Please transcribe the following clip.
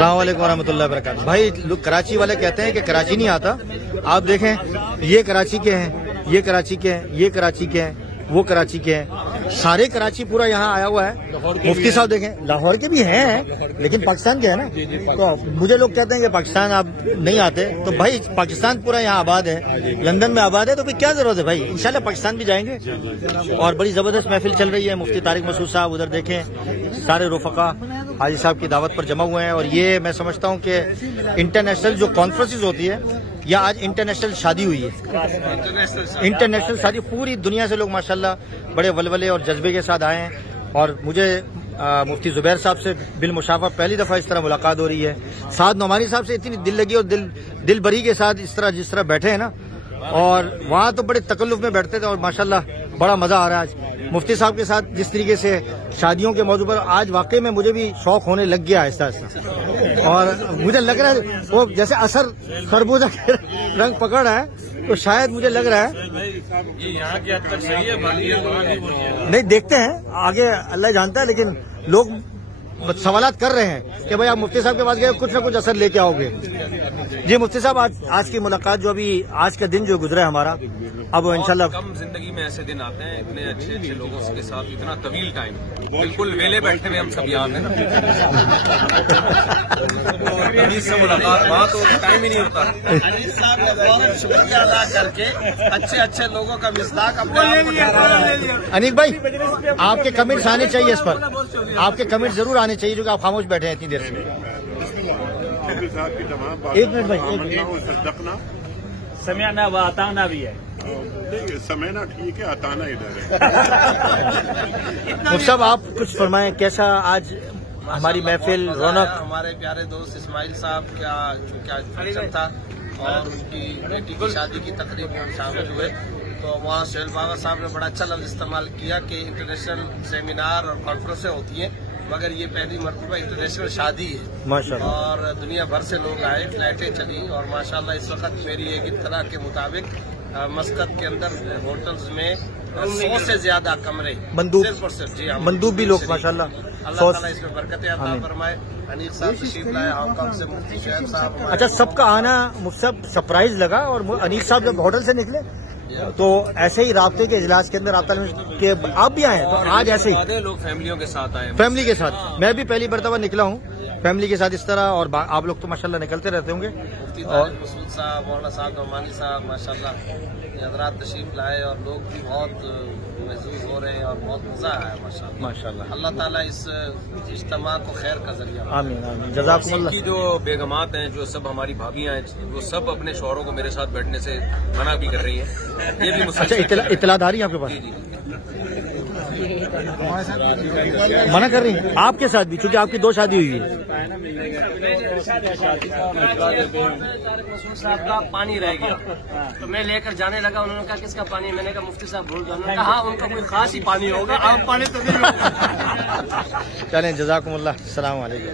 अस्सलाम वालेकुम रहमतुल्लाहि व बरकातहू। भाई लोग कराची वाले कहते हैं कि कराची नहीं आता। आप देखें, ये कराची के हैं, ये कराची के हैं, ये कराची के हैं, वो कराची के हैं, सारे कराची पूरा यहाँ आया हुआ है। मुफ्ती साहब देखें, लाहौर के भी हैं लेकिन पाकिस्तान के हैं ना। तो मुझे लोग कहते हैं कि पाकिस्तान आप नहीं आते, तो भाई पाकिस्तान पूरा यहाँ आबाद है, लंदन में आबाद है, तो फिर क्या जरूरत है भाई। इंशाल्लाह पाकिस्तान भी जाएंगे। और बड़ी जबरदस्त महफिल चल रही है। मुफ्ती तारिक मसूद साहब उधर देखें, सारे रुफका हाजी साहब की दावत पर जमा हुए हैं। और ये मैं समझता हूँ कि इंटरनेशनल जो कॉन्फ्रेंसेज होती है, या आज इंटरनेशनल शादी हुई है, इंटरनेशनल शादी, पूरी दुनिया से लोग माशाल्लाह बड़े वलवले और जज्बे के साथ आए हैं। और मुझे मुफ्ती जुबैर साहब से बिल मुशाफा पहली दफा इस तरह मुलाकात हो रही है। साद नोमानी साहब से इतनी दिल लगी और दिल भरी के साथ इस तरह जिस तरह बैठे हैं ना, और वहाँ तो बड़े तकल्लुफ में बैठते थे और माशाल्लाह बड़ा मजा आ रहा है आज मुफ्ती साहब के साथ। जिस तरीके से शादियों के मौजू पर आज वाकई में मुझे भी शौक होने लग गया आहिस्ता आहिस्ता। और मुझे लग रहा है वो जैसे असर खरबूजा के रंग पकड़ रहा है, तो शायद मुझे लग रहा है ये यहाँ की हद तक सही है, नहीं देखते हैं आगे, अल्लाह जानता है। लेकिन लोग सवालात कर रहे हैं कि भाई आप मुफ्ती साहब के पास गए, कुछ ना कुछ असर लेके आओगे। जी मुफ्ती साहब, आज की मुलाकात जो अभी आज का दिन जो गुजरा है हमारा, अब इंशाल्लाह कम जिंदगी में ऐसे दिन आते हैं, इतने अच्छे अच्छे लोगों के साथ इतना तवील टाइम, बिल्कुल वेले बैठे हुए हम सब याद है। से मुलाकात बात तो टाइम ही नहीं होता। अनीस साहब ने फौरन शुक्रिया अदा करके अच्छे अच्छे लोगों का मिस्दाक अपने। अनीक भाई, आपके कमेंट्स आने चाहिए इस पर, आपके कमेंट्स जरूर आने चाहिए, जो कि आप खामोश बैठे हैं इतनी देर से। एक मिनट भाई, समयाना व अताना भी है। समयना ठीक है, अताना इधर है। मुफ्ती साहब आप कुछ फरमाएं, कैसा आज हमारी महफिल रौनक। हमारे प्यारे दोस्त इस्माइल साहब का चूंकि आज फंक्शन था और उनकी बेटी की शादी की तकरीब में शामिल हुए, तो वहाँ सोहेल बाबा साहब ने बड़ा अच्छा लफ्ज इस्तेमाल किया कि इंटरनेशनल सेमिनार और कॉन्फ्रेंसें होती हैं, मगर ये पहली मरतबा इंटरनेशनल शादी है माशाल्लाह। और दुनिया भर से लोग आए, फ्लाइटें चली और माशाल्लाह इस वक्त मेरी एक इत्तला के मुताबिक मस्कत के अंदर होटल्स में 100 से ज्यादा कमरे, बंदूक सिर्फ और सिर्फ, जी हाँ, बंदूक भी लोग माशाल्लाह। अल्लाह ताला इसमें बरकत अता फरमाए। अनीस साहब तशरीफ लाए हांगकांग से, मुफ्ती शुएब साहब। अच्छा, सबका आना मुफ्ती साहब सरप्राइज लगा। और अनीस साहब जब होटल से निकले तो ऐसे ही राब्ते के इजलास के अंदर के आप भी आए, तो आज ऐसे ही लोग फैमिलियों के साथ आए, फैमिली के साथ। मैं भी पहली मरतबा निकला हूँ फैमिली के साथ इस तरह, और आप लोग तो माशाल्लाह निकलते रहते होंगे। मुफ्ती तारिक मसूद साहब, मौलाना साहब नोमानी साहब, माशाल्लाह हजरात तशरीफ लाए और लोग भी बहुत महसूस हो रहे हैं और बहुत मजा आया माशाल्लाह। अल्लाह ताला इस इज्तिमा को खैर का जरिया। आमीन आमीन, जज़ाकुमुल्लाह। की जो बेगमात हैं, जो सब हमारी भाभियां हैं, वो सब अपने शौहरों को मेरे साथ बैठने से मना भी कर रही हैं। ये भी अच्छा, इतलादारी आपके पास मना कर रही है आपके साथ भी, क्योंकि आपकी 2 शादी हुई है। साहब का पानी रह गया, तो मैं लेकर जाने लगा। उन्होंने कहा किसका पानी? मैंने कहा मुफ्ती साहब भूल गए। कहा हाँ, उनका कोई खास ही पानी होगा, आप पानी तो नहीं। चलें, जज़ाकुमुल्लाह, अस्सलाम वालेकुम।